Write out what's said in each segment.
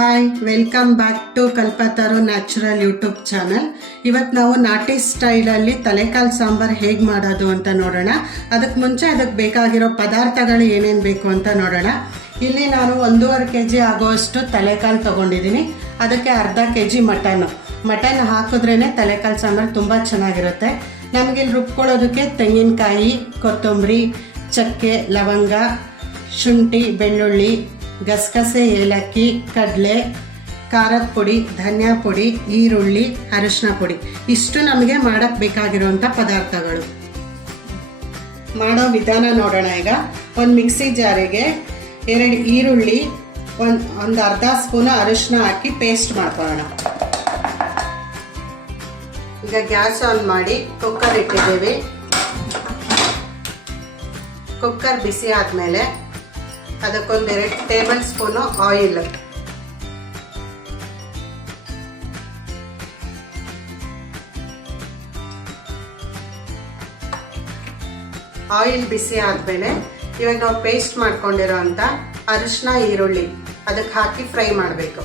Hi, welcome back to Kalpataru natural YouTube channel. ಇವತ್ತು ನಾವು ನಾಟಿ ಸ್ಟೈಲಲ್ಲಿ ತಲೆಕಾಲು ಸಾಂಬಾರು ಹೇಗೆ ಮಾಡೋದು ಅಂತ ನೋಡೋಣ. ಅದಕ್ಕೆ ಮುಂಚೆ ಅದಕ್ಕೆ ಬೇಕಾಗಿರೋ ಪದಾರ್ಥಗಳು ಏನೇನು ಬೇಕು ಅಂತ ನೋಡೋಣ. ಇಲ್ಲಿ ನಾನು 1.5 kg ಆಗೋಷ್ಟು ತಲೆಕಾಲು ತೊಗೊಂಡಿದ್ದೀನಿ. ಅದಕ್ಕೆ ಅರ್ಧ kg ಮಟನ್ ಹಾಕಿದ್ರೇ ತಲೆಕಾಲು ಸಾಂಬಾರು ತುಂಬ ಚೆನ್ನಾಗಿರುತ್ತೆ. ನಮಗಿಲ್ಲಿ ರುಬ್ಕೊಳ್ಳೋದಕ್ಕೆ ತೆಂಗಿನಕಾಯಿ, ಕೊತ್ತಂಬರಿ, ಚಕ್ಕೆ, ಲವಂಗ, ಶುಂಠಿ, ಬೆಳ್ಳುಳ್ಳಿ, ಗಸಗಸೆ, ಏಲಕ್ಕಿ, ಕಡಲೆ, ಖಾರದ ಪುಡಿ, ಧನಿಯಾ ಪುಡಿ, ಈರುಳ್ಳಿ, ಅರಿಶಿನ ಪುಡಿ, ಇಷ್ಟು ನಮಗೆ ಮಾಡೋಕ್ಕೆ ಬೇಕಾಗಿರುವಂಥ ಪದಾರ್ಥಗಳು. ಮಾಡೋ ವಿಧಾನ ನೋಡೋಣ. ಈಗ ಒಂದು ಮಿಕ್ಸಿ ಜಾರಿಗೆ 2 ಈರುಳ್ಳಿ, ಒಂದು ಅರ್ಧ ಸ್ಪೂನು ಅರಿಶಿನ ಹಾಕಿ ಪೇಸ್ಟ್ ಮಾಡ್ಕೊಳ್ಳೋಣ. ಈಗ ಗ್ಯಾಸ್ ಆನ್ ಮಾಡಿ ಕುಕ್ಕರ್ ಇಟ್ಟಿದ್ದೇವೆ. ಕುಕ್ಕರ್ ಬಿಸಿ ಆದಮೇಲೆ ಅದಕ್ಕೊಂದು 2 ಟೇಬಲ್ ಸ್ಪೂನು ಆಯಿಲ್ ಬಿಸಿ ಆದಮೇಲೆ ಇವಾಗ ನಾವು ಪೇಸ್ಟ್ ಮಾಡ್ಕೊಂಡಿರೋ ಅಂಥ ಅರಿಶಿನ, ಈರುಳ್ಳಿ ಅದಕ್ಕೆ ಹಾಕಿ ಫ್ರೈ ಮಾಡಬೇಕು.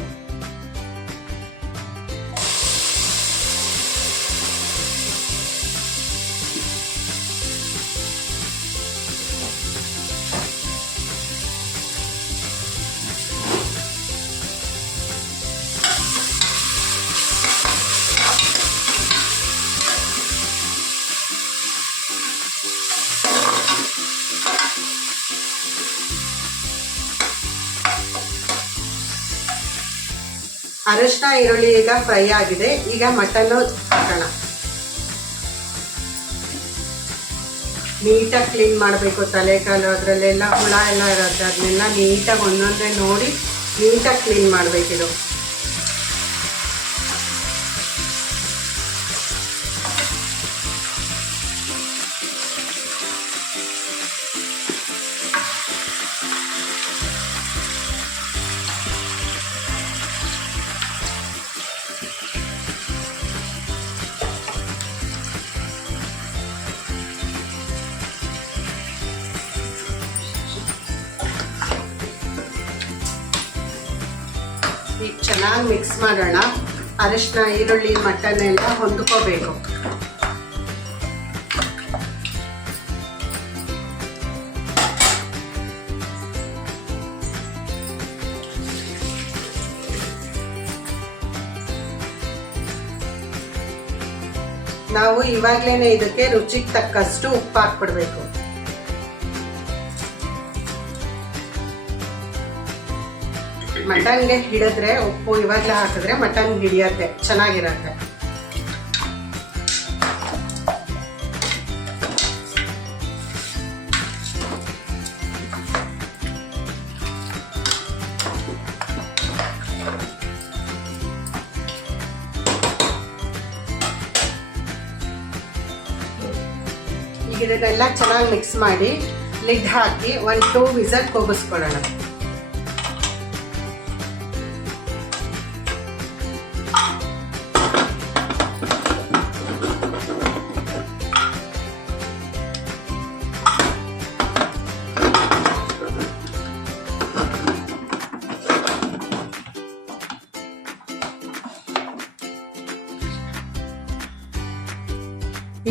ಅರಿಶಿನ, ಈರುಳ್ಳಿ ಈಗ ಫ್ರೈ ಆಗಿದೆ. ಈಗ ಮಟನ್ನು ಹಾಕೋಣ. ನೀಟಾಗಿ ಕ್ಲೀನ್ ಮಾಡಬೇಕು ತಲೆಕಾಲು. ಅದರಲ್ಲೆಲ್ಲ ಹುಳ ಎಲ್ಲ ಇರುತ್ತೆ, ಅದನ್ನೆಲ್ಲ ನೀಟಾಗಿ ಒಂದೊಂದೇ ನೋಡಿ ನೀಟಾಗಿ ಕ್ಲೀನ್ ಮಾಡಬೇಕಿದು. ಈಗ ಚೆನ್ನಾಗಿ ಮಿಕ್ಸ್ ಮಾಡೋಣ. ಅರಿಶಿನ, ಈರುಳ್ಳಿ, ಮಟನ್ ಎಲ್ಲ ಹೊಂದ್ಕೋಬೇಕು. ನಾವು ಇವಾಗ್ಲೇನೆ ಇದಕ್ಕೆ ರುಚಿಗೆ ತಕ್ಕಷ್ಟು ಉಪ್ಪು ಹಾಕ್ಬಿಡ್ಬೇಕು. ಮಟನ್ಗೆ ಹಿಡಿದ್ರೆ ಉಪ್ಪು ಇವಾಗಲೇ ಹಾಕಿದ್ರೆ ಮಟನ್ ಹಿಡಿಯತ್ತೆ, ಚೆನ್ನಾಗಿರತ್ತೆ. ಈಗ ಇದನ್ನೆಲ್ಲ ಚೆನ್ನಾಗಿ ಮಿಕ್ಸ್ ಮಾಡಿ ಲಿಡ್ ಹಾಕಿ 1-2 ವಿಸಲ್ ಕೂಗಿಸ್ಕೊಳ್ಳೋಣ.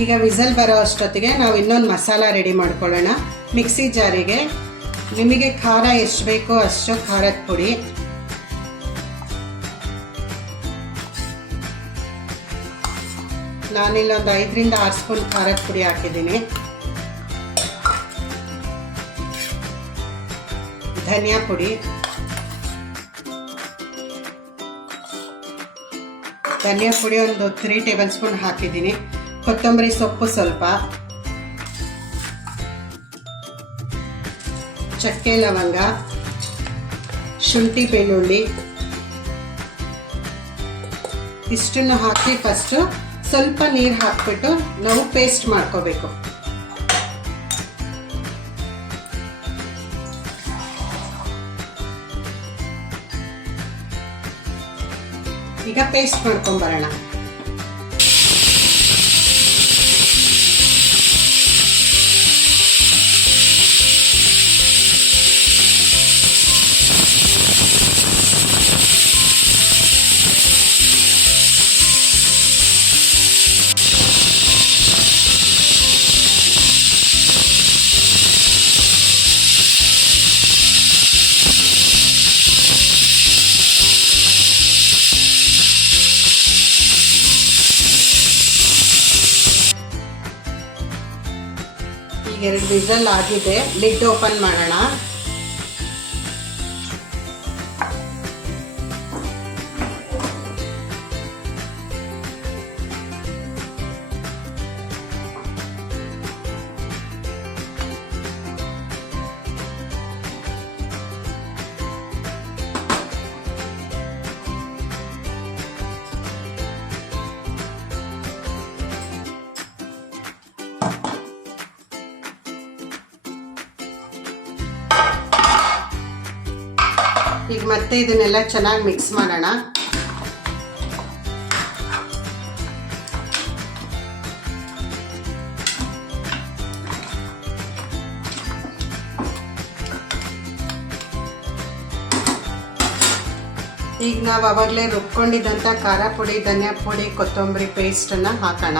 ಈಗ ವಿಸಲ್ ಬರೋ ಅಷ್ಟೊತ್ತಿಗೆ ನಾವು ಇನ್ನೊಂದು ಮಸಾಲ ರೆಡಿ ಮಾಡ್ಕೊಳ್ಳೋಣ. ಮಿಕ್ಸಿ ಜಾರಿಗೆ ನಿಮಗೆ ಖಾರ ಎಷ್ಟು ಬೇಕೋ ಅಷ್ಟು ಖಾರದ ಪುಡಿ, ನಾನಿಲ್ಲೊಂದು 5-6 ಸ್ಪೂನ್ ಖಾರದ ಪುಡಿ ಹಾಕಿದ್ದೀನಿ. ಧನಿಯಾ ಪುಡಿ, ಒಂದು 3 ಟೇಬಲ್ ಸ್ಪೂನ್ ಹಾಕಿದ್ದೀನಿ. ಕೊತ್ತಂಬರಿ ಸೊಪ್ಪು ಸ್ವಲ್ಪ, ಚಕ್ಕೆ, ಲವಂಗ, ಶುಂಠಿ, ಬೆಳ್ಳುಳ್ಳಿ ಇಷ್ಟನ್ನು ಹಾಕಿ ಫಸ್ಟು ಸ್ವಲ್ಪ ನೀರು ಹಾಕ್ಬಿಟ್ಟು ನಾವು ಪೇಸ್ಟ್ ಮಾಡ್ಕೋಬೇಕು. ಈಗ ಪೇಸ್ಟ್ ಮಾಡ್ಕೊಂಬರೋಣ. ಈಗ 2 ವಿಸಲ್ ಆಗಿದೆ. ಲಿಡ್ ಓಪನ್ ಮಾಡೋಣ. ಈಗ ಮತ್ತೆ ಇದನ್ನೆಲ್ಲ ಚೆನ್ನಾಗಿ ಮಿಕ್ಸ್ ಮಾಡೋಣ. ಈಗ ನಾವು ಅವಾಗಲೇ ರುಬ್ಕೊಂಡಿದ್ದಂಥ ಖಾರ ಪುಡಿ, ಧನಿಯಾ ಪುಡಿ, ಕೊತ್ತಂಬರಿ ಪೇಸ್ಟನ್ನು ಹಾಕೋಣ.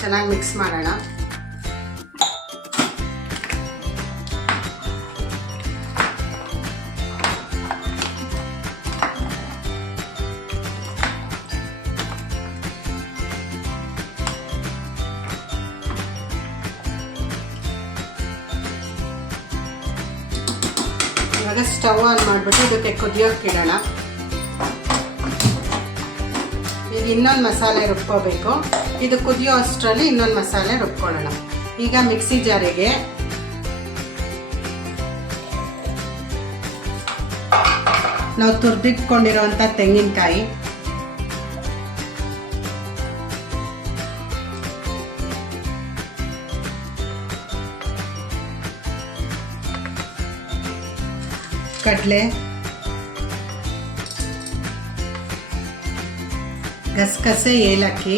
ಚೆನ್ನಾಗಿ ಮಿಕ್ಸ್ ಮಾಡೋಣ. ಇವಾಗ ಸ್ಟವ್ ಆನ್ ಮಾಡಿಬಿಟ್ಟು ಇದಕ್ಕೆ ಕುದಿಯೋಕೆ ಇಡೋಣ. ಈಗ ಇನ್ನೊಂದು ಮಸಾಲೆ ರುಬ್ಕೋಬೇಕು. ಇದು ಕುದಿಯೋ ಅಷ್ಟರಲ್ಲಿ ಇನ್ನೊಂದು ಮಸಾಲೆ ರುಬ್ಕೊಳ್ಳೋಣ. ಈಗ ಮಿಕ್ಸಿ ಜಾರಿಗೆ ನಾವು ತುರಿದಿಟ್ಕೊಂಡಿರೋಂಥ ತೆಂಗಿನಕಾಯಿ, ಕಡಲೆ, ಗಸಗಸೆ, ಏಲಕ್ಕಿ,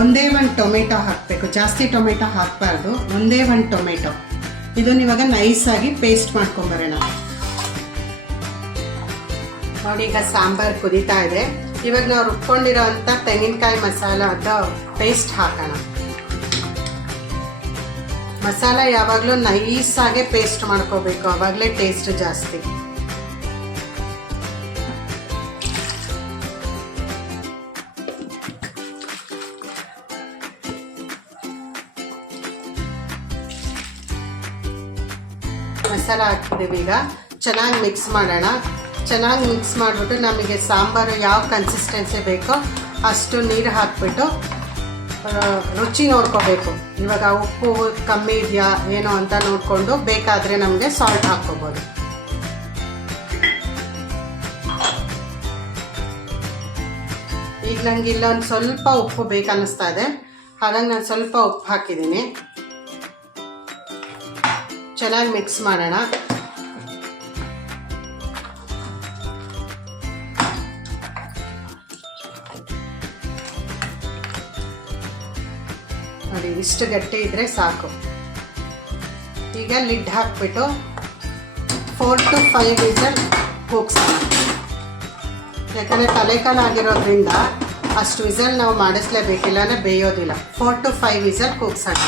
ಒಂದೇ ಒಂದು ಟೊಮೆಟೊ ಹಾಕಬೇಕು. ಜಾಸ್ತಿ ಟೊಮೆಟೊ ಹಾಕಬಾರ್ದು, ಒಂದೇ ಒಂದು ಟೊಮೆಟೊ. ಇದನ್ನ ಇವಾಗ ನೈಸಾಗಿ ಪೇಸ್ಟ್ ಮಾಡ್ಕೊಂಬರೋಣ. ನೋಡಿ, ಈಗ ಸಾಂಬಾರು ಕುದೀತಾ ಇದೆ. ಇವಾಗ ನಾವು ರುಬ್ಕೊಂಡಿರೋ ಅಂಥ ತೆಂಗಿನಕಾಯಿ ಮಸಾಲ ಅದು ಪೇಸ್ಟ್ ಹಾಕೋಣ. ಮಸಾಲ ಯಾವಾಗಲೂ ನೈಸಾಗೆ ಪೇಸ್ಟ್ ಮಾಡ್ಕೋಬೇಕು, ಆವಾಗಲೇ ಟೇಸ್ಟ್ ಜಾಸ್ತಿ. ಮಸಾಲ ಹಾಕಿದ್ದೀವಿ. ಈಗ ಚೆನ್ನಾಗಿ ಮಿಕ್ಸ್ ಮಾಡೋಣ. ಚೆನ್ನಾಗಿ ಮಿಕ್ಸ್ ಮಾಡಿಬಿಟ್ಟು ನಮಗೆ ಸಾಂಬಾರು ಯಾವ ಕನ್ಸಿಸ್ಟೆನ್ಸಿ ಬೇಕೋ ಅಷ್ಟು ನೀರು ಹಾಕಿಬಿಟ್ಟು ರುಚಿ ನೋಡ್ಕೋಬೇಕು. ಇವಾಗ ಉಪ್ಪು ಕಮ್ಮಿ ಇದೆಯಾ ಏನೋ ಅಂತ ನೋಡಿಕೊಂಡು ಬೇಕಾದರೆ ನಮಗೆ ಸಾಲ್ಟ್ ಹಾಕ್ಕೋಬೋದು. ಈಗ ನನಗೆ ಇಲ್ಲೊಂದು ಸ್ವಲ್ಪ ಉಪ್ಪು ಬೇಕನ್ನಿಸ್ತಾ ಇದೆ, ಹಾಗಾಗಿ ನಾನು ಸ್ವಲ್ಪ ಉಪ್ಪು ಹಾಕಿದ್ದೀನಿ. ಚೆನ್ನಾಗಿ ಮಿಕ್ಸ್ ಮಾಡೋಣ. ನೋಡಿ, ಇಷ್ಟು ಗಟ್ಟಿ ಇದ್ರೆ ಸಾಕು. ಈಗ ಲಿಡ್ ಹಾಕ್ಬಿಟ್ಟು 4 to 5 ವಿಸಲ್ ಕೂಗ್ಸೋಣ. ಯಾಕಂದರೆ ತಲೆಕಾಲು ಆಗಿರೋದ್ರಿಂದ ಅಷ್ಟು ವಿಸಲ್ ನಾವು ಮಾಡಿಸ್ಲೇಬೇಕಿಲ್ಲ, ಅಂದರೆ ಬೇಯೋದಿಲ್ಲ. 4 to 5 ವಿಸಲ್ ಕೂಗ್ಸೋಣ.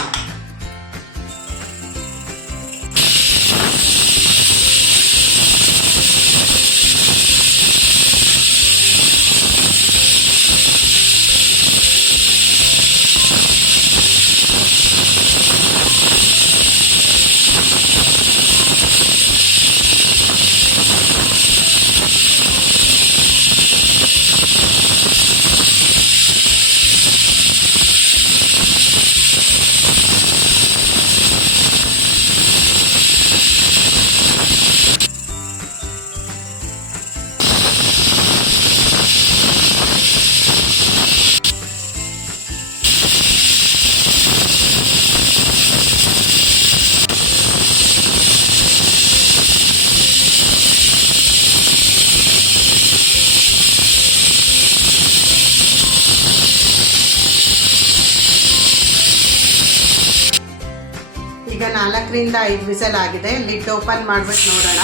ಈಗ 4 ರಿಂದ 5 ವಿಸಲ್ ಆಗಿದೆ. ಲಿಡ್ ಓಪನ್ ಮಾಡ್ಬಿಟ್ಟು ನೋಡೋಣ.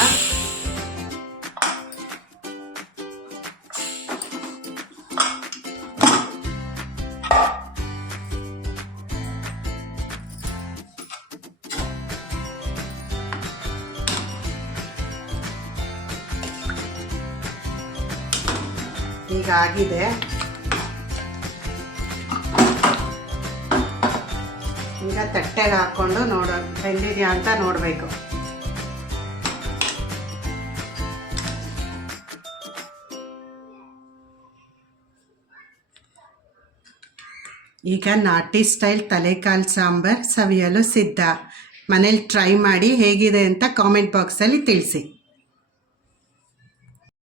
ಈಗ ಆಗಿದೆ. ಈಗ ತಟ್ಟೆಗೆ ಹಾಕ್ಕೊಂಡು ಬೆಂದಿದೆಯಾ ಅಂತ ನೋಡಬೇಕು. ಈಗ ನಾಟಿ ಸ್ಟೈಲ್ ತಲೆಕಾಲು ಸಾಂಬಾರ್ ಸವಿಯಲು ಸಿದ್ಧ. ಮನೇಲಿ ಟ್ರೈ ಮಾಡಿ ಹೇಗಿದೆ ಅಂತ ಕಾಮೆಂಟ್ ಬಾಕ್ಸಲ್ಲಿ ತಿಳಿಸಿ.